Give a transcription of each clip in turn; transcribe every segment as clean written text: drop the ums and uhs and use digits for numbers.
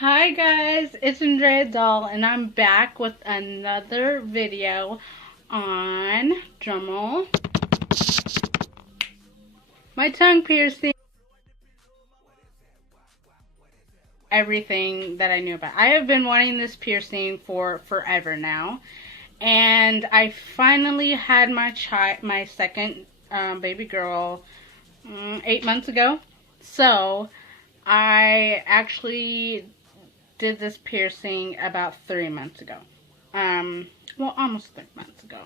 Hi guys, it's Andrea Doll and I'm back with another video on drumroll, my tongue piercing, everything that I knew about. I have been wanting this piercing for forever now, and I finally had my second baby girl 8 months ago. So I actually did this piercing about 3 months ago. Well, almost 3 months ago,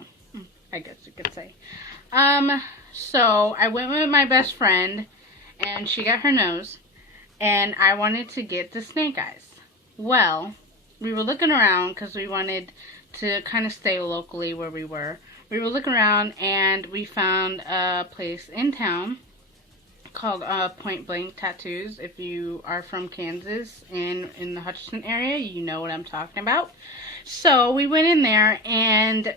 I guess you could say. So I went with my best friend, and she got her nose, and I wanted to get the snake eyes. Well, we were looking around because we wanted to kind of stay locally where we were. We were looking around, and we found a place in town called Point Blank Tattoos. If you are from Kansas and in the Hutchinson area, you know what I'm talking about. So we went in there and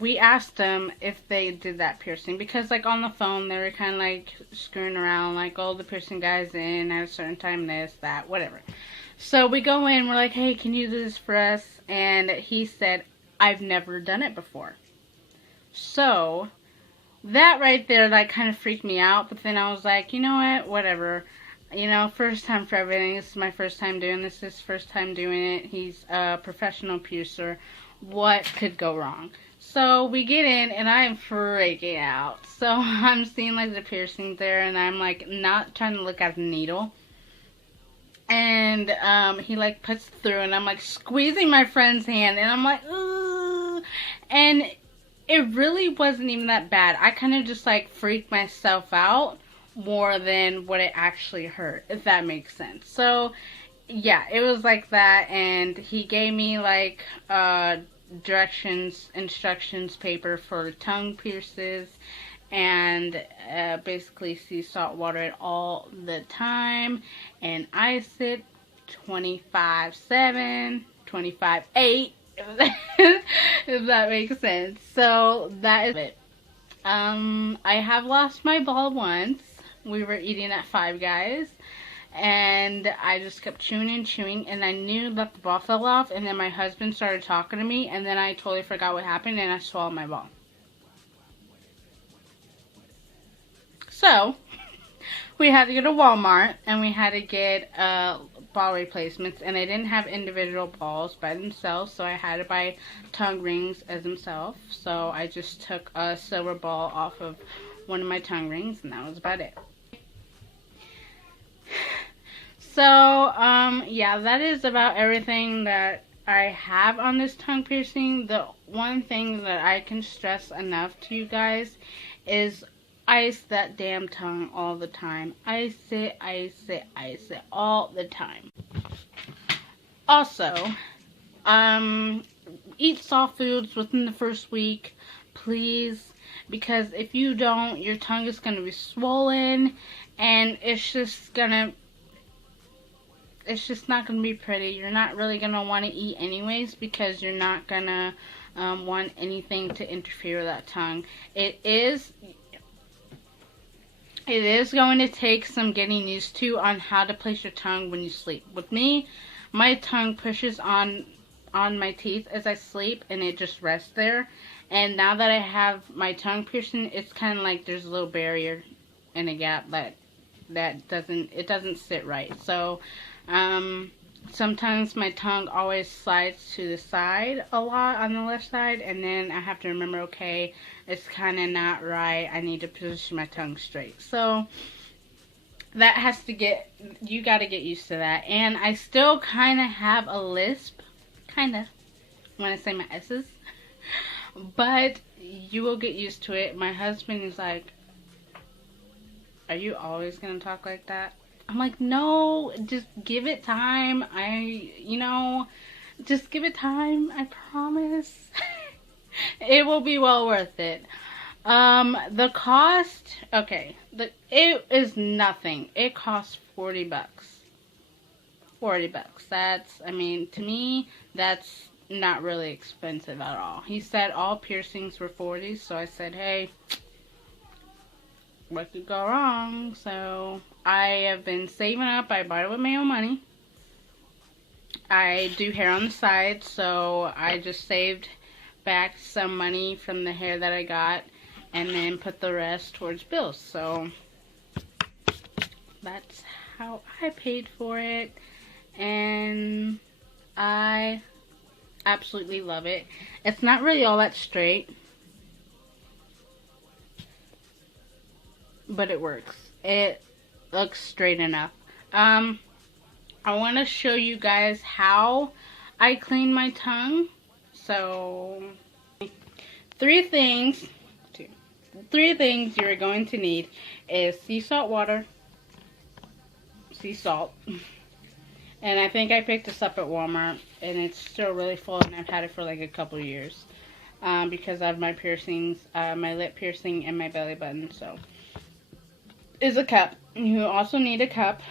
we asked them if they did that piercing, because like on the phone they were kind of like screwing around, like, oh, the piercing guy's in at a certain time, this, that, whatever. So we go in, we're like, hey, can you do this for us? And he said, I've never done it before. So that right there, like, kind of freaked me out. But then I was like, you know what, whatever. You know, first time for everything. This is my first time doing this. This is first time doing it. He's a professional piercer. What could go wrong? So we get in, and I'm freaking out. So I'm seeing, like, the piercings there, and I'm, like, not trying to look at the needle. And he, like, puts through, and I'm, like, squeezing my friend's hand, and I'm like, ooh. And it really wasn't even that bad. I kind of just like freaked myself out more than what it actually hurt, if that makes sense. So yeah, it was like that, and he gave me like instructions paper for tongue pierces, and basically sea salt water it all the time, and ice it 25/7, 25/8. If that makes sense. So that is it. I have lost my ball once. We were eating at Five Guys, and I just kept chewing and chewing, and I knew that the ball fell off, and then my husband started talking to me, and then I totally forgot what happened, and I swallowed my ball. So we had to go to Walmart, and we had to get ball replacements, and they didn't have individual balls by themselves, so I had to buy tongue rings as themselves. So I just took a silver ball off of one of my tongue rings, and that was about it. So yeah, that is about everything that I have on this tongue piercing. The one thing that I can stress enough to you guys is ice that damn tongue all the time. Ice it, ice it, ice it all the time. Also, eat soft foods within the first week, please, because if you don't, your tongue is going to be swollen, and it's just not going to be pretty. You're not really going to want to eat anyways, because you're not going to want anything to interfere with that tongue. It is going to take some getting used to on how to place your tongue when you sleep. With me, my tongue pushes on my teeth as I sleep, and it just rests there. And now that I have my tongue piercing, it's kind of like there's a little barrier and a gap that doesn't sit right. So sometimes my tongue always slides to the side a lot on the left side, and then I have to remember, okay, it's kind of not right. I need to position my tongue straight. So that has to you got to get used to that. And I still kind of have a lisp, kind of, when I say my S's, but you will get used to it. My husband is like, are you always going to talk like that? I'm like, no, just give it time. Just give it time. I promise. It will be well worth it. The cost, okay, it is nothing. It costs $40. $40. To me, that's not really expensive at all. He said all piercings were $40, so I said, hey, what could go wrong? So I have been saving up. I bought it with my own money. I do hair on the side, so I just saved back some money from the hair that I got and then put the rest towards bills. So that's how I paid for it, and I absolutely love it. It's not really all that straight, but it works. It looks straight enough. I want to show you guys how I clean my tongue. So, three things you're going to need is sea salt water, sea salt, and I think I picked this up at Walmart, and it's still really full, and I've had it for like a couple years because of my piercings, my lip piercing and my belly button. So, is a cup. You also need a cup,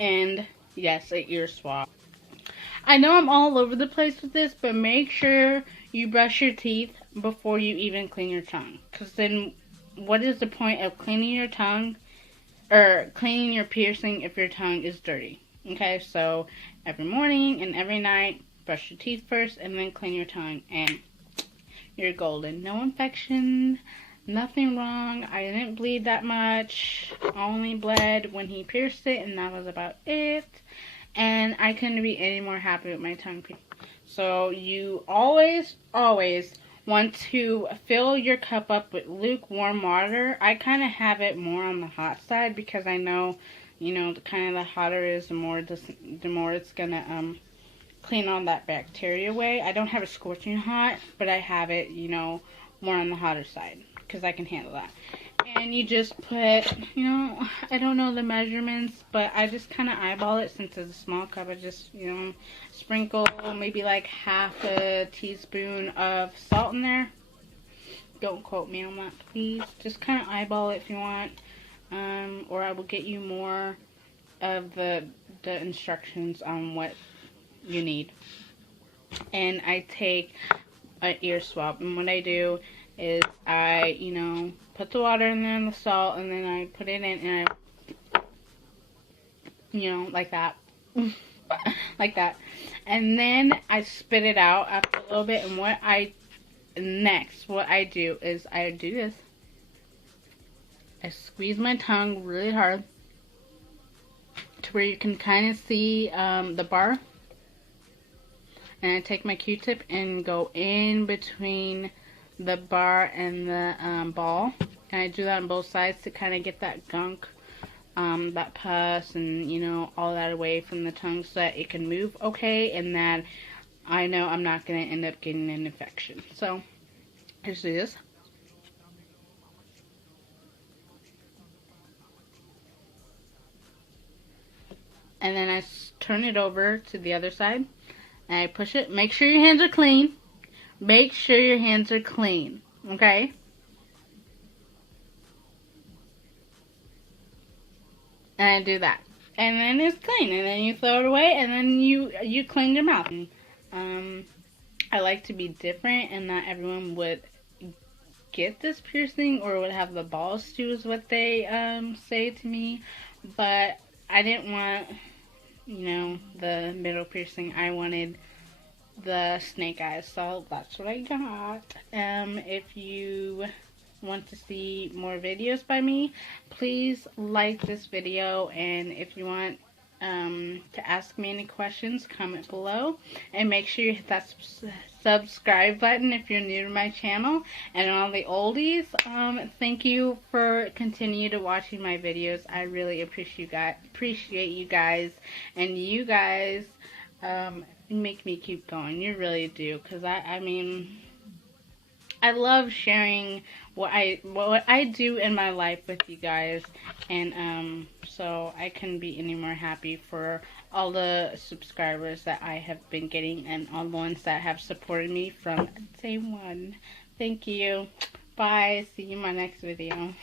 and yes, an ear swab. I know I'm all over the place with this, but make sure you brush your teeth before you even clean your tongue. Because then what is the point of cleaning your tongue or cleaning your piercing if your tongue is dirty? Okay, so every morning and every night, brush your teeth first and then clean your tongue, and you're golden. No infection, nothing wrong. I didn't bleed that much. I only bled when he pierced it, and that was about it. And I couldn't be any more happy with my tongue. So you always want to fill your cup up with lukewarm water. I kind of have it more on the hot side because I know, you know, the kind of the hotter it is, the more it's gonna clean all that bacteria away. I don't have it scorching hot, but I have it, you know, more on the hotter side because I can handle that. And you just put, you know, I don't know the measurements, but I just kind of eyeball it since it's a small cup. I just, you know, sprinkle maybe like half a teaspoon of salt in there. Don't quote me on that, please. Just kind of eyeball it if you want, or I will get you more of the instructions on what you need. And I take an ear swab, and what I do is I, you know, put the water in there and the salt, and then I put it in, and I, you know, like that. Like that. And then I spit it out after a little bit, and what I do is I do this. I squeeze my tongue really hard to where you can kind of see the bar. And I take my Q-tip and go in between the bar and the ball, and I do that on both sides to kind of get that gunk, that pus, and you know, all that away from the tongue so that it can move okay, and that I know I'm not going to end up getting an infection. So I just do this. And then I turn it over to the other side, and I push it. Make sure your hands are clean. Make sure your hands are clean, okay? And I do that. And then it's clean, and then you throw it away, and then you clean your mouth. I like to be different, and not everyone would get this piercing or would have the balls to, is what they say to me. But I didn't want, you know, the middle piercing. I wanted the snake eyes, so that's what I got. If you want to see more videos by me, please like this video, and if you want to ask me any questions, comment below, and make sure you hit that subscribe button if you're new to my channel. And all the oldies, thank you for continue to watching my videos. I really appreciate you guys, and you guys make me keep going. You really do, because I mean, I love sharing what I do in my life with you guys, and so I couldn't be any more happy for all the subscribers that I have been getting, and all the ones that have supported me from day one. Thank you. Bye. See you in my next video.